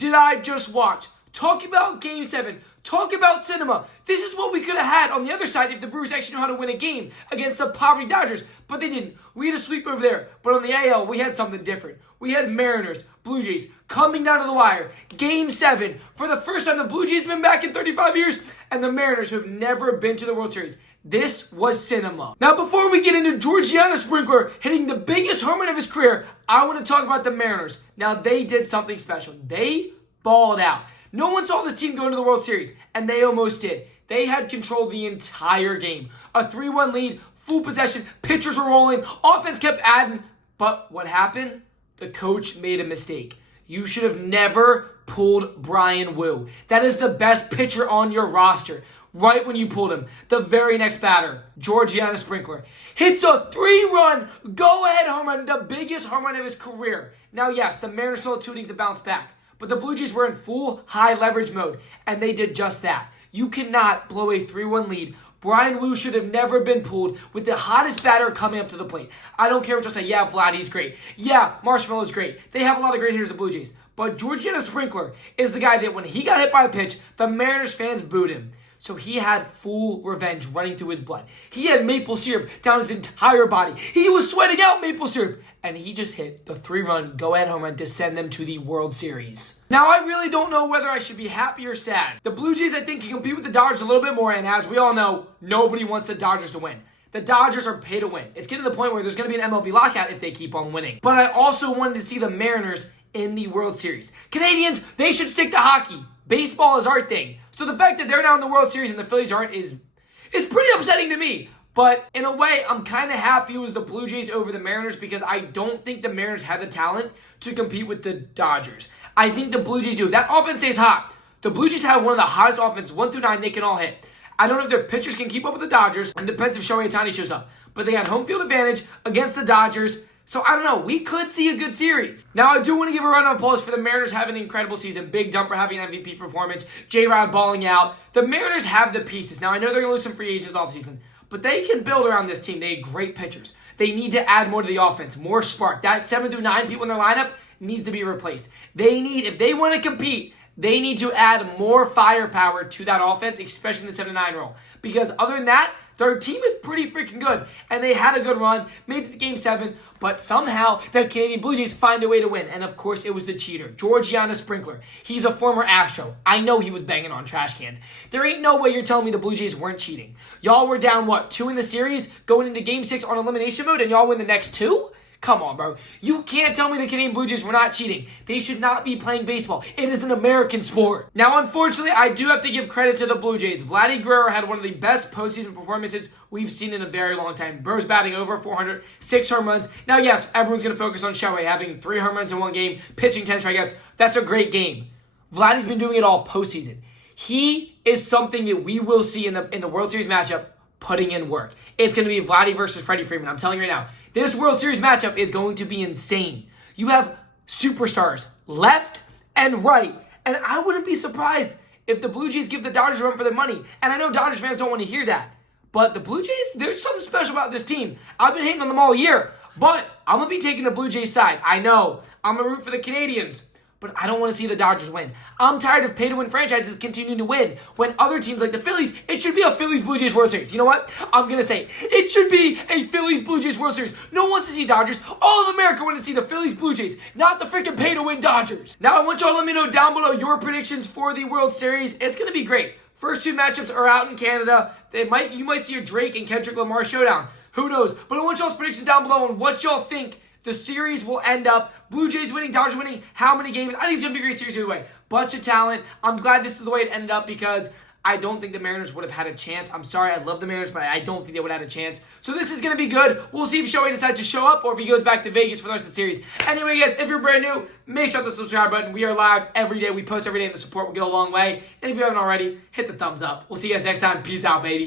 did I just watch? Talk about Game 7. Talk about cinema. This is what we could have had on the other side if the Brewers actually know how to win a game against the poverty Dodgers. But they didn't. We had a sweep over there. But on the AL, we had something different. We had Mariners, Blue Jays coming down to the wire. Game 7. For the first time, the Blue Jays have been back in 35 years. And the Mariners, who have never been to the World Series. This was cinema. Now, before we get into Georgiana Sprinkler hitting the biggest home run of his career, I want to talk about the Mariners. Now, they did something special. They balled out. No one saw this team go into the World Series, and they almost did. They had control the entire game. A 3-1 lead, full possession, pitchers were rolling, offense kept adding. But what happened? The coach made a mistake. You should have never pulled Brian Wu. That is the best pitcher on your roster. Right when you pulled him, the very next batter, Georgiana Sprinkler, hits a 3-run go-ahead home run, the biggest home run of his career. Now, yes, the Mariners still had 2 innings to bounce back, but the Blue Jays were in full high leverage mode, and they did just that. You cannot blow a 3-1 lead. Brian Wu should have never been pulled with the hottest batter coming up to the plate. I don't care what you'll say. Yeah, Vladdy's great. Yeah, Marshmallow's great. They have a lot of great hitters, the Blue Jays. But Georgiana Sprinkler is the guy that when he got hit by a pitch, the Mariners fans booed him. So he had full revenge running through his blood. He had maple syrup down his entire body. He was sweating out maple syrup. And he just hit the 3-run go-ahead home run to send them to the World Series. Now, I really don't know whether I should be happy or sad. The Blue Jays, I think, can compete with the Dodgers a little bit more. And as we all know, nobody wants the Dodgers to win. The Dodgers are pay to win. It's getting to the point where there's going to be an MLB lockout if they keep on winning. But I also wanted to see the Mariners in the World Series. Canadians, they should stick to hockey. Baseball is our thing. So the fact that they're now in the World Series and the Phillies aren't is pretty upsetting to me. But in a way, I'm kind of happy it was the Blue Jays over the Mariners because I don't think the Mariners had the talent to compete with the Dodgers. I think the Blue Jays do. That offense stays hot. The Blue Jays have one of the hottest offenses, 1 through 9, they can all hit. I don't know if their pitchers can keep up with the Dodgers. It depends if Shohei Ohtani shows up. But they got home field advantage against the Dodgers. So I don't know. We could see a good series. Now, I do want to give a round of applause for the Mariners having an incredible season. Big Dumper having an MVP performance. J-Rod balling out. The Mariners have the pieces. Now, I know they're going to lose some free agents offseason. But they can build around this team. They have great pitchers. They need to add more to the offense. More spark. That 7 through 9 people in their lineup needs to be replaced. If they want to compete, they need to add more firepower to that offense, especially in the 7 to 9 role. Because other than that, their team is pretty freaking good. And they had a good run, made it to Game 7, but somehow the Canadian Blue Jays find a way to win. And of course, it was the cheater, Georgiana Sprinkler. He's a former Astro. I know he was banging on trash cans. There ain't no way you're telling me the Blue Jays weren't cheating. Y'all were down, 2 in the series, going into Game 6 on elimination mode, and y'all win the next 2? Come on, bro. You can't tell me the Canadian Blue Jays were not cheating. They should not be playing baseball. It is an American sport. Now, unfortunately, I do have to give credit to the Blue Jays. Vladdy Guerrero had one of the best postseason performances we've seen in a very long time. Burr's batting over 400, 6 home runs. Now, yes, everyone's going to focus on Shohei having 3 home runs in one game, pitching 10 strikeouts. That's a great game. Vladdy's been doing it all postseason. He is something that we will see in the World Series matchup putting in work. It's going to be Vladdy versus Freddie Freeman. I'm telling you right now. This World Series matchup is going to be insane. You have superstars left and right. And I wouldn't be surprised if the Blue Jays give the Dodgers a run for their money. And I know Dodgers fans don't want to hear that. But the Blue Jays, there's something special about this team. I've been hating on them all year. But I'm going to be taking the Blue Jays side. I know. I'm going to root for the Canadians. But I don't want to see the Dodgers win. I'm tired of pay-to-win franchises continuing to win. When other teams like the Phillies, it should be a Phillies-Blue Jays World Series. You know what? I'm going to say it should be a Phillies-Blue Jays World Series. No one wants to see Dodgers. All of America wants to see the Phillies-Blue Jays, not the freaking pay-to-win Dodgers. Now, I want y'all to let me know down below your predictions for the World Series. It's going to be great. First 2 matchups are out in Canada. You might see a Drake and Kendrick Lamar showdown. Who knows? But I want y'all's predictions down below on what y'all think the series will end up. Blue Jays winning, Dodgers winning, how many games? I think it's going to be a great series either way. Bunch of talent. I'm glad this is the way it ended up because I don't think the Mariners would have had a chance. I'm sorry, I love the Mariners, but I don't think they would have had a chance. So this is going to be good. We'll see if Shohei decides to show up or if he goes back to Vegas for the rest of the series. Anyway, guys, if you're brand new, make sure to hit the subscribe button. We are live every day. We post every day, and the support will go a long way. And if you haven't already, hit the thumbs up. We'll see you guys next time. Peace out, baby.